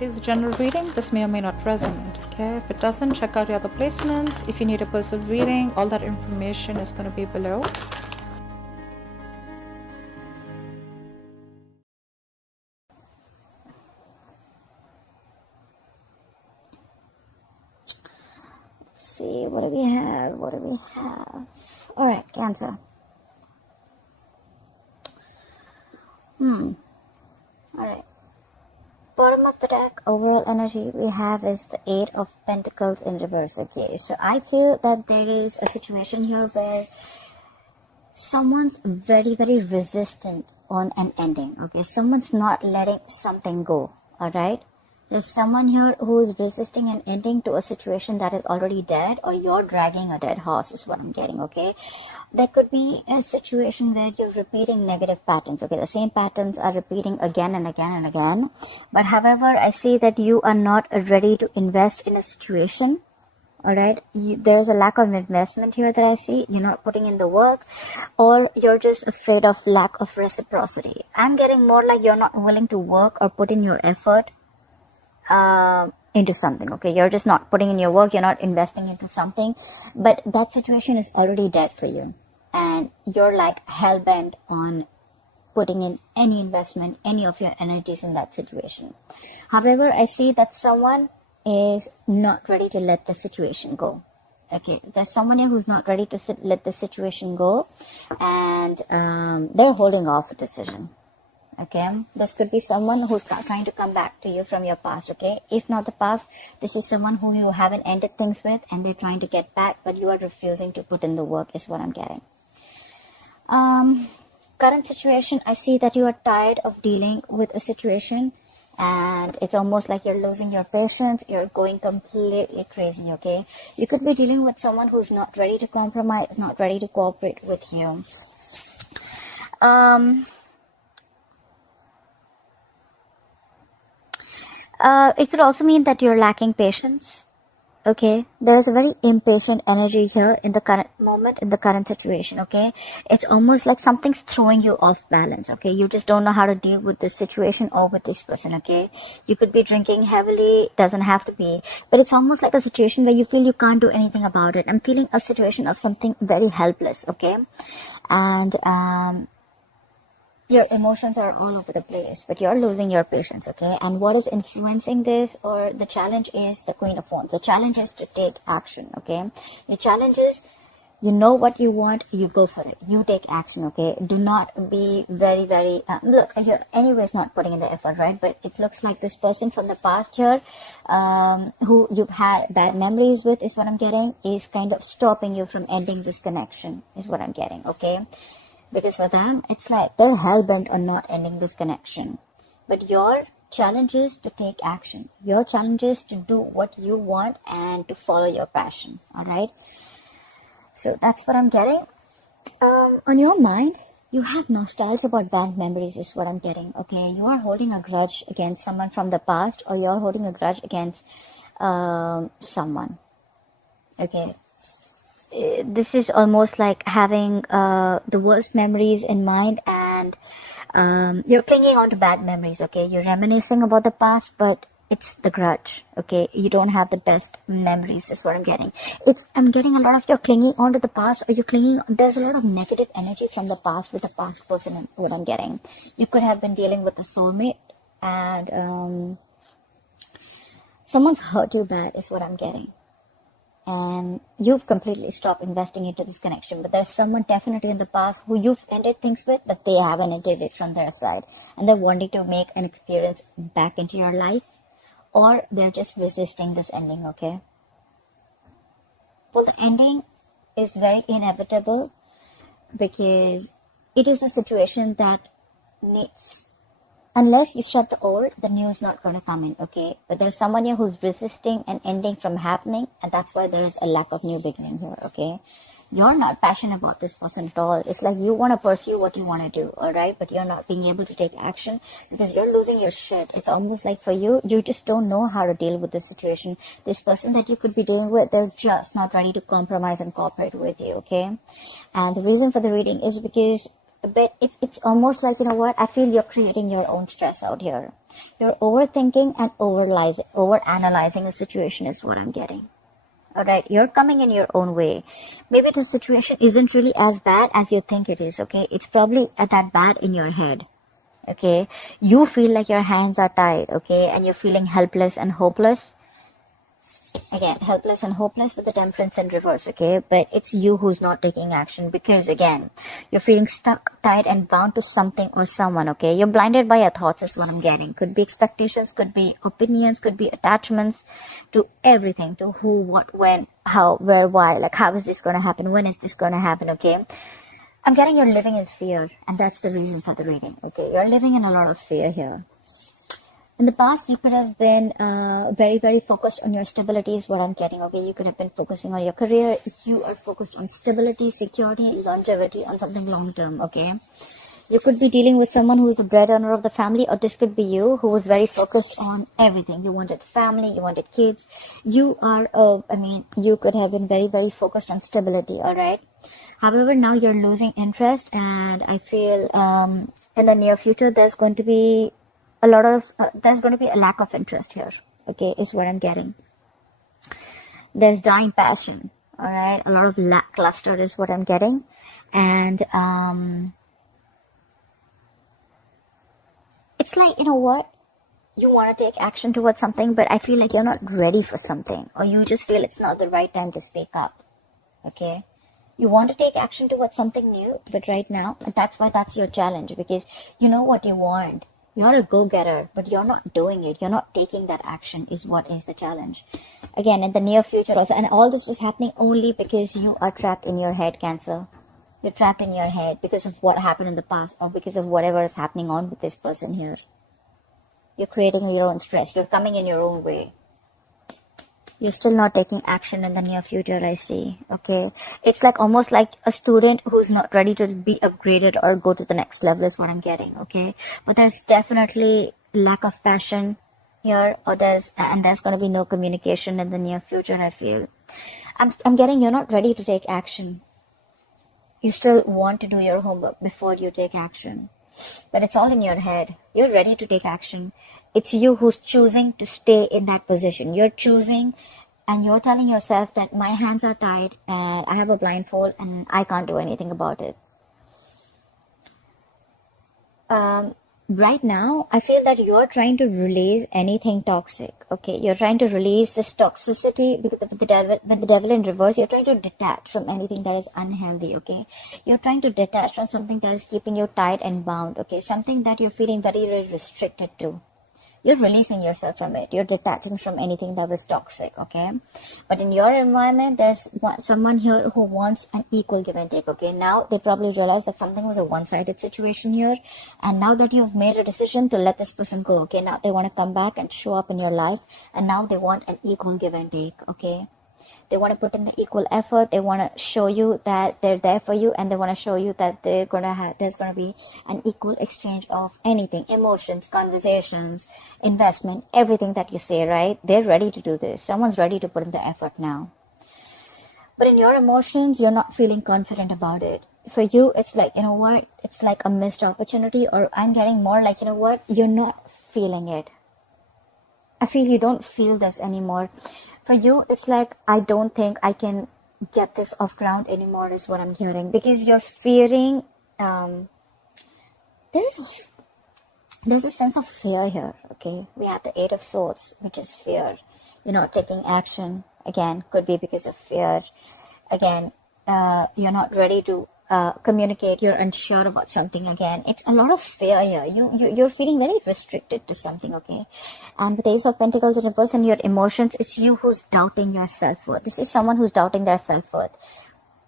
It is a general reading. This may or may not resonate. Okay, if it doesn't, check out your other placements. If you need a personal reading, all that information is going to be below. Let's see, what do we have? All right, Cancer. All right. Bottom of the deck, overall energy we have is the Eight of Pentacles in reverse. Okay, so I feel that there is a situation here where someone's very, very resistant on an ending. Okay, someone's not letting something go. All right. There's someone here who is resisting an ending to a situation that is already dead, or you're dragging a dead horse is what I'm getting, okay? There could be a situation where you're repeating negative patterns, okay? The same patterns are repeating again and again and again. But however, I see that you are not ready to invest in a situation, all right? There's a lack of investment here that I see. You're not putting in the work, or you're just afraid of lack of reciprocity. I'm getting more like you're not willing to work or put in your effort into something. Okay, you're just not putting in your work, you're not investing into something, but that situation is already dead for you, and you're like hell-bent on putting in any investment, any of your energies in that situation. However, I see that someone is not ready to let the situation go. Okay, there's someone here who's not ready to let the situation go, and they're holding off a decision. Okay, this could be someone who's trying to come back to you from your past. Okay, if not the past, this is someone who you haven't ended things with, and they're trying to get back, but you are refusing to put in the work is what I'm getting. Current situation, I see that you are tired of dealing with a situation, and it's almost like you're losing your patience. You're going completely crazy. Okay, you could be dealing with someone who's not ready to compromise, not ready to cooperate with you. It could also mean that you're lacking patience. Okay, there's a very impatient energy here in the current moment, in the current situation. Okay, it's almost like something's throwing you off balance. Okay, you just don't know how to deal with this situation or with this person. Okay, you could be drinking heavily, doesn't have to be, but it's almost like a situation where you feel you can't do anything about it. I'm feeling a situation of something very helpless. Okay, and your emotions are all over the place, but you're losing your patience, okay? And what is influencing this, or the challenge, is the Queen of Wands. The challenge is to take action, okay? Your challenge is, you know what you want, you go for it. You take action, okay? Do not be very, very... look, you're anyways not putting in the effort, right? But it looks like this person from the past here, who you've had bad memories with, is what I'm getting, is kind of stopping you from ending this connection, is what I'm getting, okay? Because for them, it's like they're hell-bent on not ending this connection. But your challenge is to take action. Your challenge is to do what you want and to follow your passion. All right? So that's what I'm getting. On your mind, you have nostalgia about bad memories is what I'm getting. Okay? You are holding a grudge against someone from the past, or you're holding a grudge against someone. Okay? This is almost like having the worst memories in mind, and you're clinging on to bad memories. Okay, you're reminiscing about the past, but it's the grudge. Okay, you don't have the best memories is what I'm getting. I'm getting a lot of you're clinging on to the past, or there's a lot of negative energy from the past with the past person, what I'm getting. You could have been dealing with a soulmate, and someone's hurt you bad is what I'm getting. And you've completely stopped investing into this connection, but there's someone definitely in the past who you've ended things with, but they haven't ended it from their side, and they're wanting to make an experience back into your life, or they're just resisting this ending. Okay, well, the ending is very inevitable because it is a situation that needs, unless you shut the old, the new is not going to come in, okay? But there's someone here who's resisting an ending from happening, and that's why there's a lack of new beginning here, okay? You're not passionate about this person at all. It's like you want to pursue what you want to do, all right? But you're not being able to take action because you're losing your shit. It's almost like for you, you just don't know how to deal with this situation. This person that you could be dealing with, they're just not ready to compromise and cooperate with you, okay? And the reason for the reading is because but it's almost like, you know what, I feel you're creating your own stress out here. You're overthinking and over-analyzing the situation is what I'm getting. Alright, you're coming in your own way. Maybe the situation isn't really as bad as you think it is, okay? It's probably that bad in your head, okay? You feel like your hands are tied, okay? And you're feeling helpless and hopeless. Again, helpless and hopeless with the temperance in reverse, okay? But it's you who's not taking action because, again, you're feeling stuck, tied, and bound to something or someone, okay? You're blinded by your thoughts is what I'm getting. Could be expectations, could be opinions, could be attachments to everything, to who, what, when, how, where, why. Like, how is this going to happen? When is this going to happen, okay? I'm getting you're living in fear, and that's the reason for the reading, okay? You're living in a lot of fear here. In the past, you could have been very, very focused on your stability is what I'm getting, okay? You could have been focusing on your career. If you are focused on stability, security, longevity, on something long-term, okay? You could be dealing with someone who's the breadwinner of the family, or this could be you who was very focused on everything. You wanted family, you wanted kids. You are, you could have been very, very focused on stability, all right? However, now you're losing interest, and I feel in the near future, there's going to be a lack of interest here, okay, is what I'm getting. There's dying passion, all right? A lot of lackluster is what I'm getting. And it's like, you know what? You want to take action towards something, but I feel like you're not ready for something, or you just feel it's not the right time to speak up, okay? You want to take action towards something new, but right now, that's why that's your challenge, because you know what you want. You're a go-getter, but you're not doing it. You're not taking that action is what is the challenge. Again, in the near future also. And all this is happening only because you are trapped in your head, Cancer. You're trapped in your head because of what happened in the past, or because of whatever is happening on with this person here. You're creating your own stress. You're coming in your own way. You're still not taking action in the near future, I see. Okay. It's like almost like a student who's not ready to be upgraded or go to the next level is what I'm getting. Okay. But there's definitely lack of passion here, or there's going to be no communication in the near future, I feel. I'm getting you're not ready to take action. You still want to do your homework before you take action. But it's all in your head. You're ready to take action. It's you who's choosing to stay in that position. You're choosing, and you're telling yourself that my hands are tied and I have a blindfold and I can't do anything about it. Right now, I feel that you're trying to release anything toxic. Okay, you're trying to release this toxicity because with the devil in reverse, you're trying to detach from anything that is unhealthy. Okay, you're trying to detach from something that is keeping you tied and bound. Okay, something that you're feeling very, very restricted to. You're releasing yourself from it. You're detaching from anything that was toxic, okay? But in your environment, there's someone here who wants an equal give and take, okay? Now, they probably realize that something was a one-sided situation here. And now that you've made a decision to let this person go, okay? Now they want to come back and show up in your life. And now they want an equal give and take, okay? They want to put in the equal effort. They want to show you that they're there for you, and they want to show you that there's going to be an equal exchange of anything, emotions, conversations, investment, everything that you say, right? They're ready to do this. Someone's ready to put in the effort now. But in your emotions, you're not feeling confident about it. For you, it's like, you know what? It's like a missed opportunity, or I'm getting more like, you know what? You're not feeling it. I feel you don't feel this anymore. For you, it's like, I don't think I can get this off ground anymore is what I'm hearing. Because you're fearing, there's a sense of fear here, okay? We have the 8 of Swords, which is fear. You're not taking action. Again, could be because of fear. Again, you're not ready to communicate. You're unsure about something again. It's a lot of fear here. You're feeling very restricted to something, okay? And with Ace of Pentacles in reverse and your emotions, it's you who's doubting your self-worth. This is someone who's doubting their self-worth.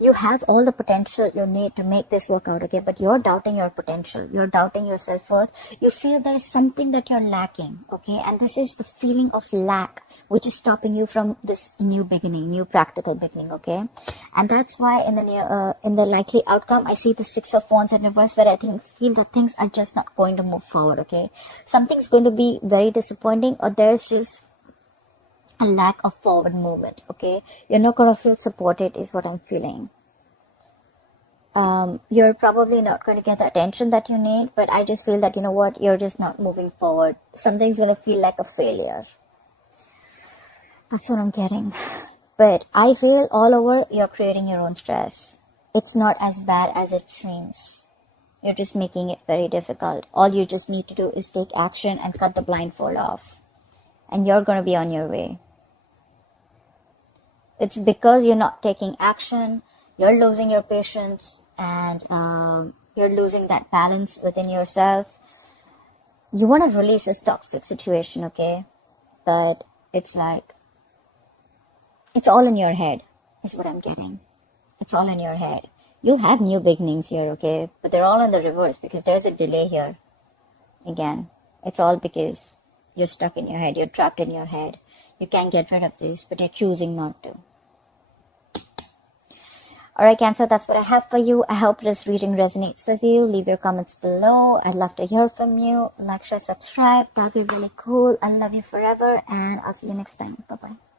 You have all the potential you need to make this work out, okay? But you're doubting your potential. You're doubting your self-worth. You feel there is something that you're lacking, okay? And this is the feeling of lack, which is stopping you from this new beginning, new practical beginning, okay? And that's why in the likely outcome, I see the 6 of Wands in reverse, where I feel that things are just not going to move forward, okay? Something's going to be very disappointing, or there's just a lack of forward movement, okay? You're not going to feel supported is what I'm feeling. you're probably not going to get the attention that you need, but I just feel that, you know what, you're just not moving forward. Something's going to feel like a failure. That's what I'm getting. But I feel all over you're creating your own stress. It's not as bad as it seems. You're just making it very difficult. All you just need to do is take action and cut the blindfold off. And you're going to be on your way. It's because you're not taking action, you're losing your patience, and you're losing that balance within yourself. You want to release this toxic situation, okay? But it's like, it's all in your head, is what I'm getting. It's all in your head. You'll have new beginnings here, okay? But they're all in the reverse because there's a delay here. Again, it's all because you're stuck in your head. You're trapped in your head. You can't get rid of this, but you're choosing not to. Alright, Cancer, that's what I have for you. I hope this reading resonates with you. Leave your comments below. I'd love to hear from you. Like, share, subscribe. That'll be really cool. I love you forever, and I'll see you next time. Bye-bye.